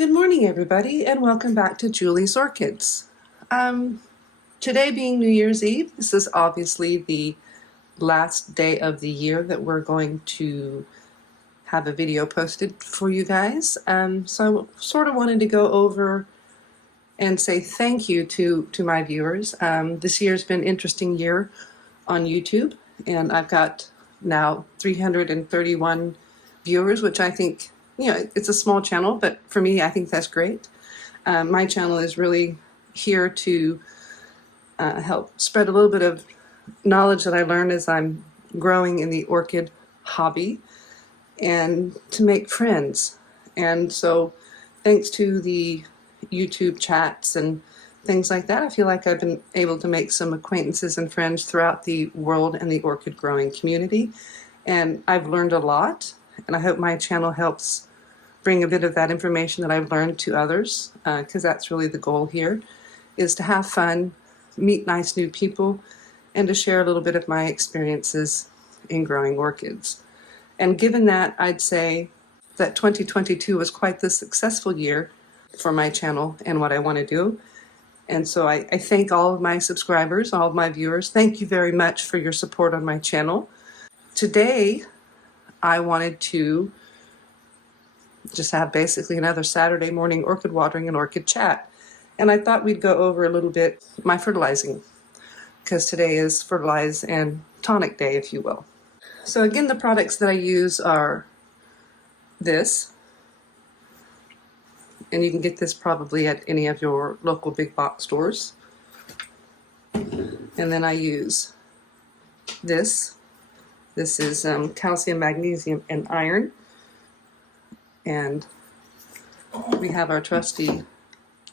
Good morning, everybody, and welcome back to Julie's Orchids. Today being New Year's Eve, this is obviously the last day of the year that we're going to have a video posted for you guys. So I sort of wanted to go over and say thank you to my viewers. This year's been an interesting year on YouTube, and I've got now 331 viewers, which I think, it's a small channel, but for me, I think that's great. My channel is really here to help spread a little bit of knowledge that I learned as I'm growing in the orchid hobby and to make friends. And so thanks to the YouTube chats and things like that, I feel like I've been able to make some acquaintances and friends throughout the world and the orchid growing community. And I've learned a lot, and I hope my channel helps bring a bit of that information that I've learned to others, because that's really the goal here, is to have fun, meet nice new people, and to share a little bit of my experiences in growing orchids. And given that, I'd say that 2022 was quite the successful year for my channel and what I want to do. And so I thank all of my subscribers, all of my viewers. Thank you very much for your support on my channel. Today, I wanted to just have basically another Saturday morning orchid watering and orchid chat. And I thought we'd go over a little bit my fertilizing, because today is fertilize and tonic day, if you will. So again, the products that I use are this, and you can get this probably at any of your local big box stores. And then I use this. This is calcium, magnesium, and iron. And we have our trusty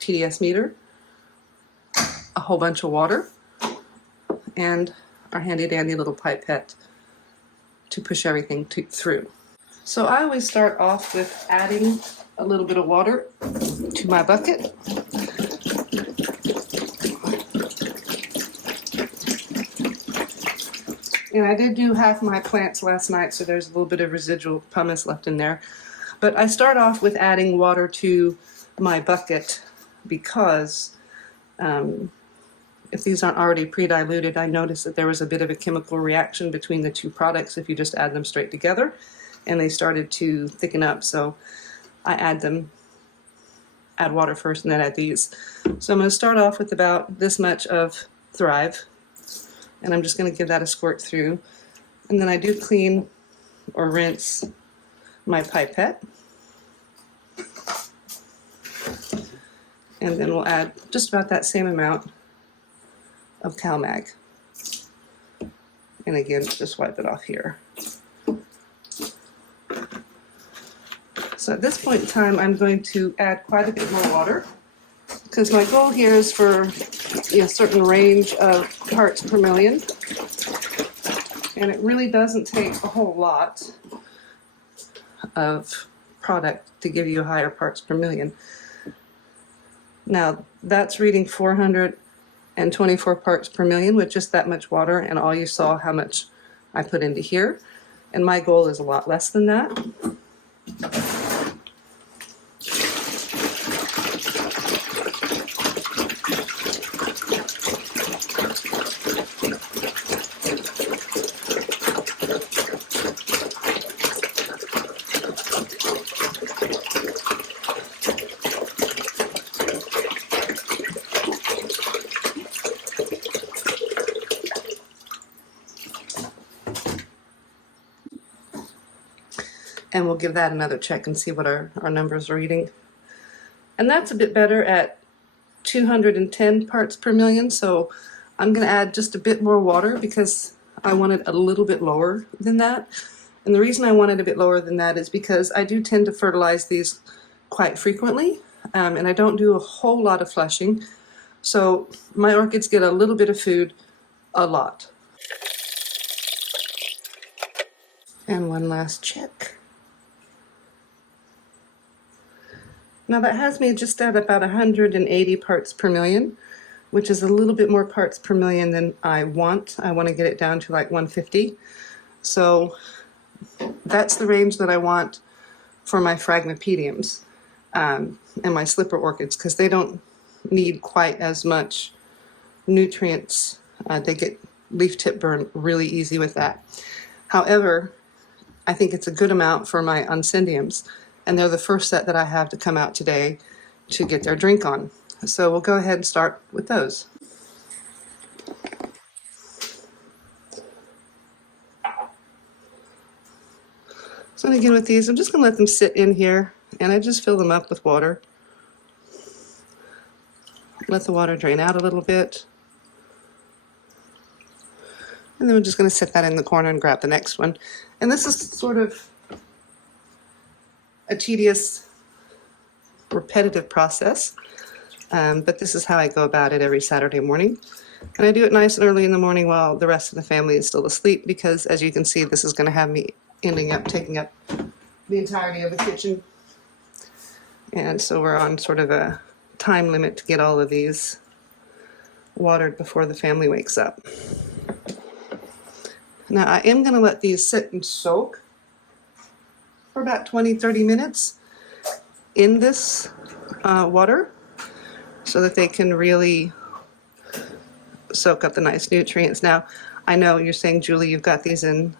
TDS meter, a whole bunch of water, and our handy dandy little pipette to push everything through. So I always start off with adding a little bit of water to my bucket. And I did do half my plants last night, so there's a little bit of residual pumice left in there. But I start off with adding water to my bucket because if these aren't already pre-diluted, I noticed that there was a bit of a chemical reaction between the two products if you just add them straight together, and they started to thicken up. So I add water first and then add these. So I'm going to start off with about this much of Thrive, and I'm just going to give that a squirt through. And then I do clean or rinse my pipette. And then we'll add just about that same amount of CalMag. And again, just wipe it off here. So at this point in time, I'm going to add quite a bit more water, because my goal here is for a certain range of parts per million. And it really doesn't take a whole lot of product to give you higher parts per million. Now that's reading 424 parts per million with just that much water, and all you saw how much I put into here. And my goal is a lot less than that. And we'll give that another check and see what our numbers are reading. And that's a bit better at 210 parts per million. So I'm going to add just a bit more water because I want it a little bit lower than that. And the reason I want it a bit lower than that is because I do tend to fertilize these quite frequently, and I don't do a whole lot of flushing. So my orchids get a little bit of food a lot. And one last check. Now that has me just at about 180 parts per million, which is a little bit more parts per million than I want. I want to get it down to like 150. So that's the range that I want for my Phragmipediums. and my slipper orchids, because they don't need quite as much nutrients. They get leaf tip burn really easy with that. However, I think it's a good amount for my Uncendiums, and they're the first set that I have to come out today to get their drink on. So we'll go ahead and start with those. So again with these, I'm just going to let them sit in here, and I just fill them up with water. Let the water drain out a little bit. And then we're just going to set that in the corner and grab the next one. And this is sort of a tedious, repetitive process, but this is how I go about it every Saturday morning. And I do it nice and early in the morning while the rest of the family is still asleep, because as you can see, this is going to have me ending up taking up the entirety of the kitchen. And so we're on sort of a time limit to get all of these watered before the family wakes up. Now I am going to let these sit and soak for about 20-30 minutes in this water, so that they can really soak up the nice nutrients. Now I know you're saying, Julie, you've got these in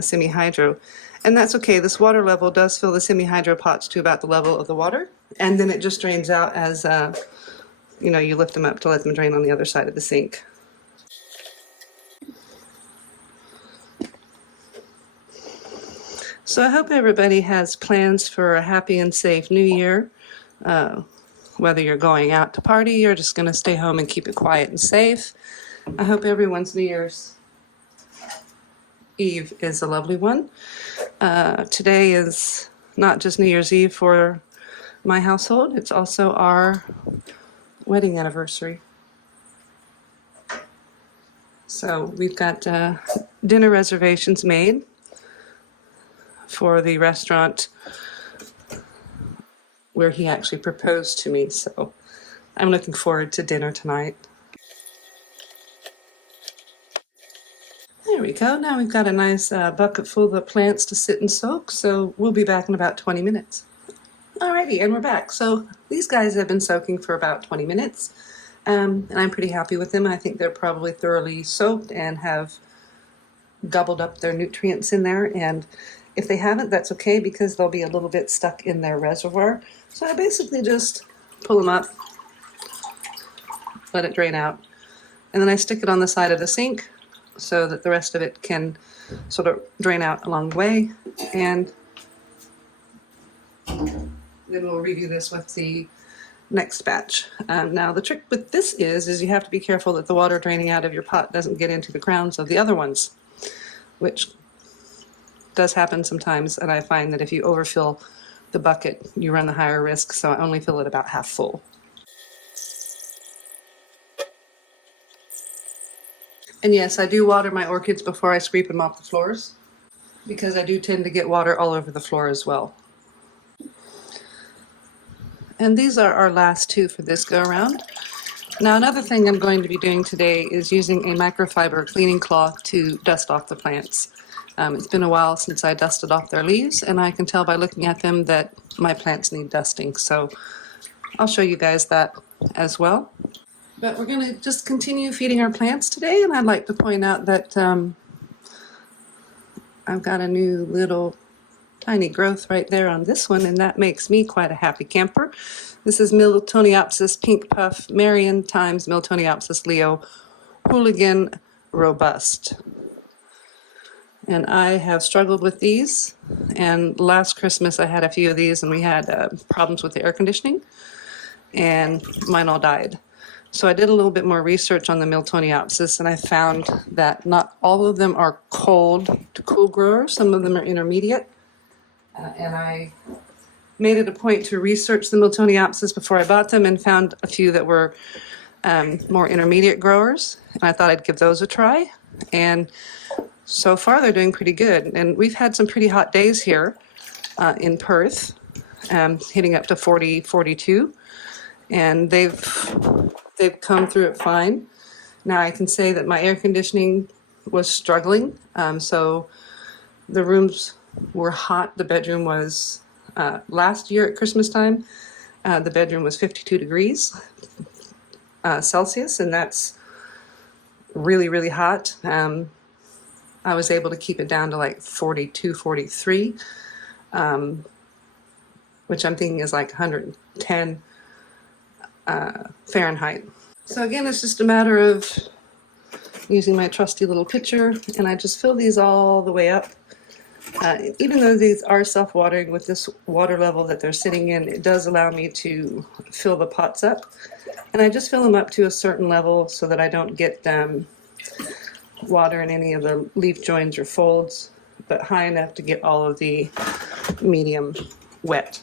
semi-hydro, and that's okay. This water level does fill the semi-hydro pots to about the level of the water, and then it just drains out as you lift them up to let them drain on the other side of the sink. So I hope everybody has plans for a happy and safe New Year, whether you're going out to party or just going to stay home and keep it quiet and safe. I hope everyone's New Year's Eve is a lovely one. Today is not just New Year's Eve for my household, it's also our wedding anniversary. So we've got dinner reservations made for the restaurant where he actually proposed to me, so I'm looking forward to dinner tonight. There we go. Now we've got a nice bucket full of plants to sit and soak, so we'll be back in about 20 minutes. Alrighty, and we're back. So these guys have been soaking for about 20 minutes, and I'm pretty happy with them. I think they're probably thoroughly soaked and have gobbled up their nutrients in there, and if they haven't, that's okay, because they'll be a little bit stuck in their reservoir. So I basically just pull them up, let it drain out, and then I stick it on the side of the sink so that the rest of it can sort of drain out along the way. And then we'll redo this with the next batch. Now the trick with this is you have to be careful that the water draining out of your pot doesn't get into the crowns of the other ones, which does happen sometimes, and I find that if you overfill the bucket, you run the higher risk, so I only fill it about half full. And yes, I do water my orchids before I sweep them off the floors, because I do tend to get water all over the floor as well. And these are our last two for this go around. Now another thing I'm going to be doing today is using a microfiber cleaning cloth to dust off the plants. It's been a while since I dusted off their leaves, and I can tell by looking at them that my plants need dusting, so I'll show you guys that as well. But we're going to just continue feeding our plants today, and I'd like to point out that I've got a new little tiny growth right there on this one, and that makes me quite a happy camper. This is Miltoniopsis Pink Puff Marion times Miltoniopsis Leo Hooligan Robust. And I have struggled with these, and last Christmas I had a few of these, and we had problems with the air conditioning, and mine all died. So I did a little bit more research on the Miltoniopsis, and I found that not all of them are cold to cool growers. Some of them are intermediate, and I made it a point to research the Miltoniopsis before I bought them, and found a few that were more intermediate growers, and I thought I'd give those a try. And so far they're doing pretty good, and we've had some pretty hot days here in Perth, hitting up to 40, 42, and they've come through it fine. Now I can say that my air conditioning was struggling, so the rooms were hot. The bedroom was last year at Christmas time. The bedroom was 52 degrees Celsius, and that's really, really hot. I was able to keep it down to like 42, 43, which I'm thinking is like 110 Fahrenheit. So again, it's just a matter of using my trusty little pitcher, and I just fill these all the way up. Even though these are self-watering, with this water level that they're sitting in, it does allow me to fill the pots up. And I just fill them up to a certain level so that I don't get water in any of the leaf joins or folds, but high enough to get all of the medium wet.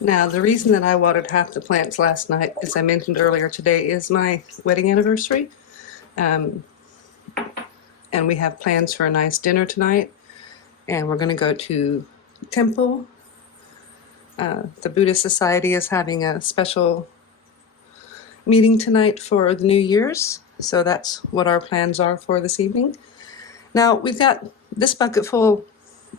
Now, the reason that I watered half the plants last night, as I mentioned earlier, today is my wedding anniversary. And we have plans for a nice dinner tonight. And we're going to go to temple. The Buddhist Society is having a special meeting tonight for the New Year's. So that's what our plans are for this evening. Now, we've got this bucket full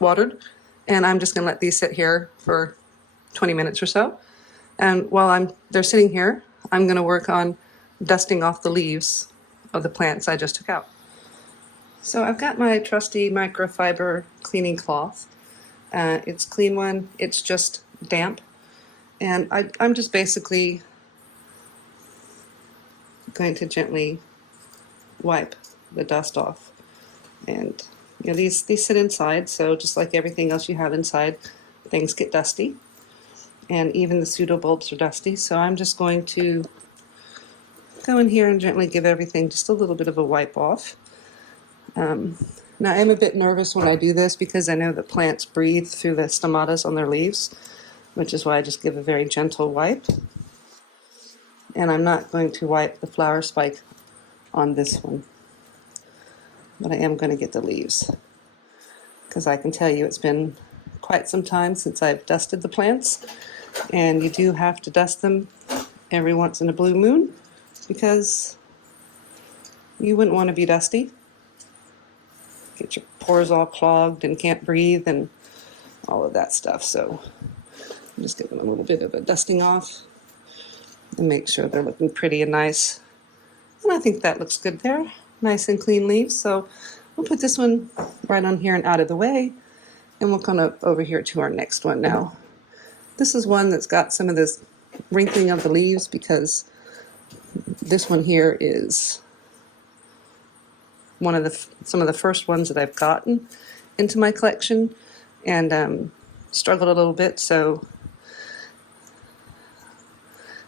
watered, and I'm just going to let these sit here for 20 minutes or so. And while they're sitting here, I'm going to work on dusting off the leaves of the plants I just took out. So I've got my trusty microfiber cleaning cloth. It's a clean one. It's just damp. And I'm just basically going to gently wipe the dust off. And you know, these sit inside, so just like everything else you have inside, things get dusty. And even the pseudobulbs are dusty, so I'm just going to go in here and gently give everything just a little bit of a wipe off. Now, I am a bit nervous when I do this because I know that plants breathe through the stomatas on their leaves, which is why I just give a very gentle wipe. And I'm not going to wipe the flower spike on this one, but I am going to get the leaves, because I can tell you it's been quite some time since I've dusted the plants. And you do have to dust them every once in a blue moon, because you wouldn't want to be dusty. Get your pores all clogged and can't breathe and all of that stuff. So I'm just giving them a little bit of a dusting off and make sure they're looking pretty and nice. And I think that looks good there. Nice and clean leaves. So we'll put this one right on here and out of the way, and we'll come up over here to our next one now. This is one that's got some of this wrinkling of the leaves, because this one here is some of the first ones that I've gotten into my collection, and struggled a little bit, so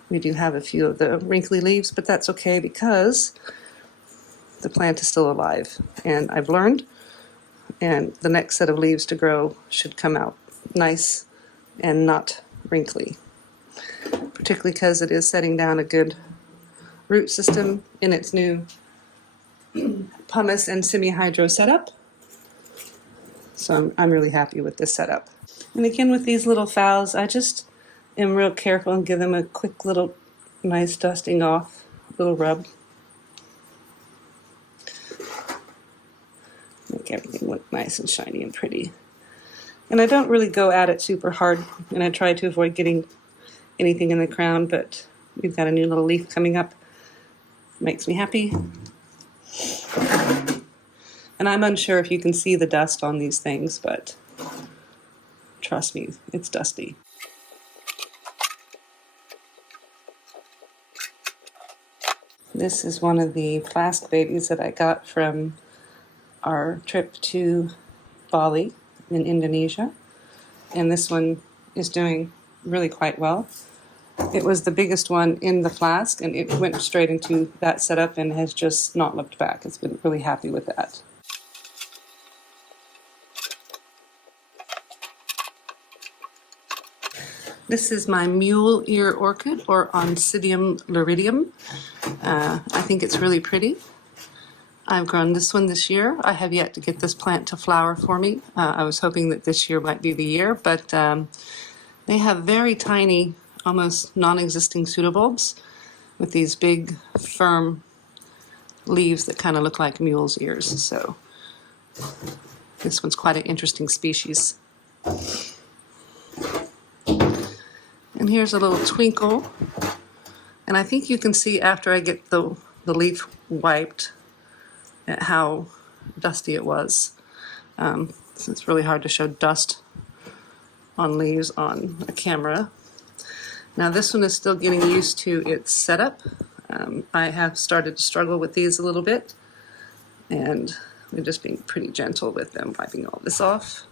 we do have a few of the wrinkly leaves, but that's okay because the plant is still alive, and I've learned, and the next set of leaves to grow should come out nice and not wrinkly, particularly because it is setting down a good root system in its new pumice and semi-hydro setup. So I'm really happy with this setup. And again, with these little phals, I just am real careful and give them a quick little nice dusting off, little rub. Make everything look nice and shiny and pretty. And I don't really go at it super hard, and I try to avoid getting anything in the crown, but we've got a new little leaf coming up. Makes me happy. And I'm unsure if you can see the dust on these things, but trust me, it's dusty. This is one of the flask babies that I got from our trip to Bali in Indonesia, and this one is doing really quite well. It was the biggest one in the flask, and it went straight into that setup and has just not looked back. It's been really happy with that. This is my mule ear orchid, or Oncidium liridium. I think it's really pretty. I've grown this one this year. I have yet to get this plant to flower for me. I was hoping that this year might be the year, but they have very tiny almost non-existing pseudobulbs with these big, firm leaves that kind of look like mule's ears. So this one's quite an interesting species. And here's a little twinkle. And I think you can see after I get the leaf wiped at how dusty it was. So it's really hard to show dust on leaves on a camera. Now this one is still getting used to its setup. I have started to struggle with these a little bit, and we're just being pretty gentle with them, wiping all this off.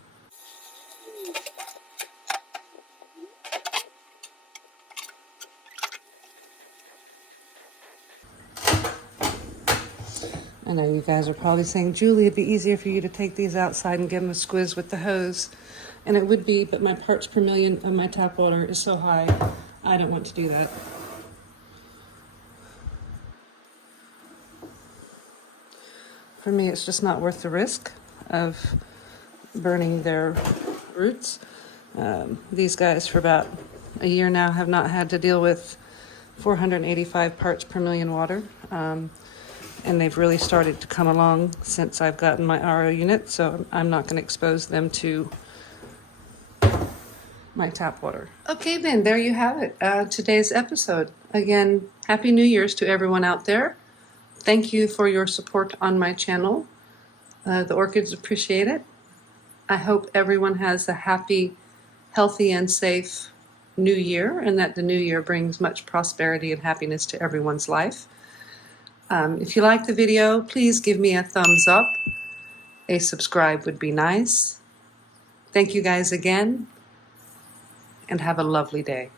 I know you guys are probably saying, Julie, it'd be easier for you to take these outside and give them a squiz with the hose. And it would be, but my parts per million of my tap water is so high, I don't want to do that. For me, it's just not worth the risk of burning their roots. These guys for about a year now have not had to deal with 485 parts per million water. And they've really started to come along since I've gotten my RO unit, so I'm not going to expose them to my tap water. Okay then, there you have it, today's episode. Again, Happy New Year's to everyone out there. Thank you for your support on my channel. The orchids appreciate it. I hope everyone has a happy, healthy, and safe new year, and that the new year brings much prosperity and happiness to everyone's life. If you like the video, please give me a thumbs up. A subscribe would be nice. Thank you guys again, and have a lovely day.